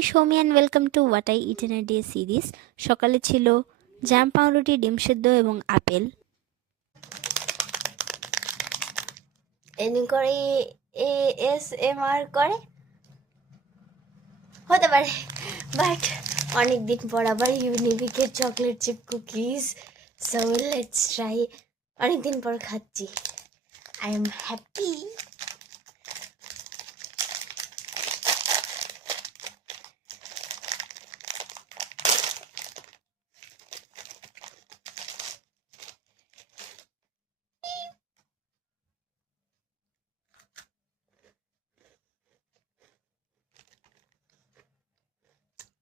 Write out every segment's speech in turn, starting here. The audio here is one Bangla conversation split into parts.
আমি Soumi and welcome to what I it in a day series. সকালে ছিল জ্যাম, পাউরুটি, ডিম সেদ্ধ এবং আপেল। এমনি করে ASMR করে হতে পারে, বাট অনেকদিন পর আবার ইউনিবিকের chocolate chip cookies, so let's try. অনেকদিন পর খাচ্ছি, I am happy.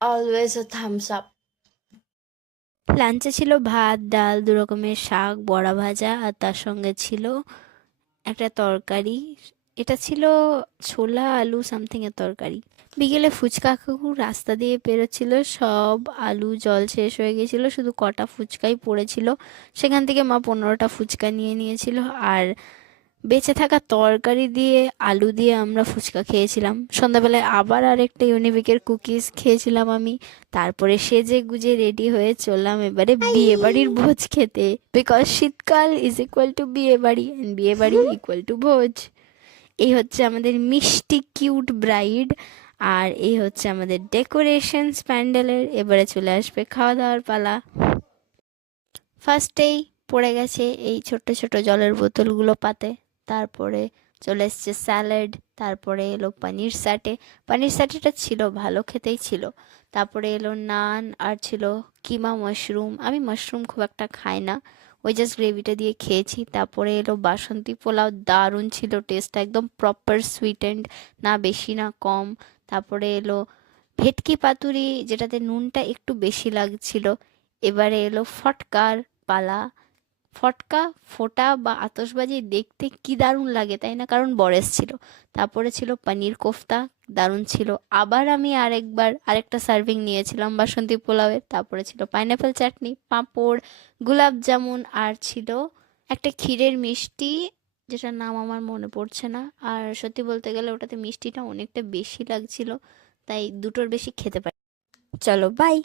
Always a thumbs up. লাঞ্চে ছিল ভাত, ডাল, দু রকমের শাক, বড়া ভাজা, আর তার সঙ্গে ছিল একটা তরকারি। এটা ছিল ছোলা আলু সামথিং এর তরকারি। বিকেলে ফুচকা কাকু রাস্তা দিয়ে পেরোচ্ছিল, সব আলু জল শেষ হয়ে গেছিল, শুধু কটা ফুচকাই পড়েছিল। সেখান থেকে মা 15টা ফুচকা নিয়ে নিয়েছিল, আর বেঁচে থাকা তরকারি দিয়ে আলু দিয়ে আমরা ফুচকা খেয়েছিলাম। সন্ধ্যাবেলায় আবার আরেকটা ইউনিবিকের কুকিজ খেয়েছিলাম আমি। তারপরে সেজে গুজে রেডি হয়ে চললাম এবারে বিয়ে বাড়ির ভোজ খেতে, বিকজ শীতকাল ইজ ইকুয়াল টু বিয়ে বাড়ি অ্যান্ড বিয়ে বাড়ি ইকুয়াল টু ভোজ। এই হচ্ছে আমাদের মিষ্টি কিউট ব্রাইড, আর এই হচ্ছে আমাদের ডেকোরেশন প্যান্ডেলের। এবারে চলে আসবে খাওয়া দাওয়ার পালা। ফার্স্টেই পড়ে গেছে এই ছোট্ট ছোট জলের বোতলগুলো পাতে। তারপরে চলে এসছে স্যালাড, তারপরে এলো পানির স্যাটে। পানির স্যাটেটা ছিল ভালো, খেতেই ছিল। তারপরে এলো নান, আর ছিল কিমা মাশরুম। আমি মাশরুম খুব একটা খাই না, ওই জাস্ট গ্রেভিটা দিয়ে খেয়েছি। তারপরে এলো বাসন্তী পোলাও, দারুণ ছিল টেস্টটা, একদম প্রপার সুইটেন্ড, না বেশি না কম। তারপরে এলো ভেটকি পাতুরি, যেটাতে নুনটা একটু বেশি লাগছিল। এবারে এলো ফটকার পালা। ফটকা ফোটা বা আতশবাজি দেখতে কি দারুণ লাগে, তাই না? কারণ বরেস ছিল। তারপরে ছিল পনির কোফতা, দারুণ ছিল। আবার আমি আরেকটা সার্ভিং নিয়েছিলাম বাসন্তী পোলাওয়ের। তারপরে ছিল পাইনাপেল চাটনি, পাঁপড়, গোলাপ জামুন, আর ছিল একটা ক্ষীরের মিষ্টি, যেটার নাম আমার মনে পড়ছে না। আর সত্যি বলতে গেলে ওটাতে মিষ্টিটা অনেকটা বেশি লাগছিল, তাই দুটোর বেশি খেতে পারি। চলো বাই।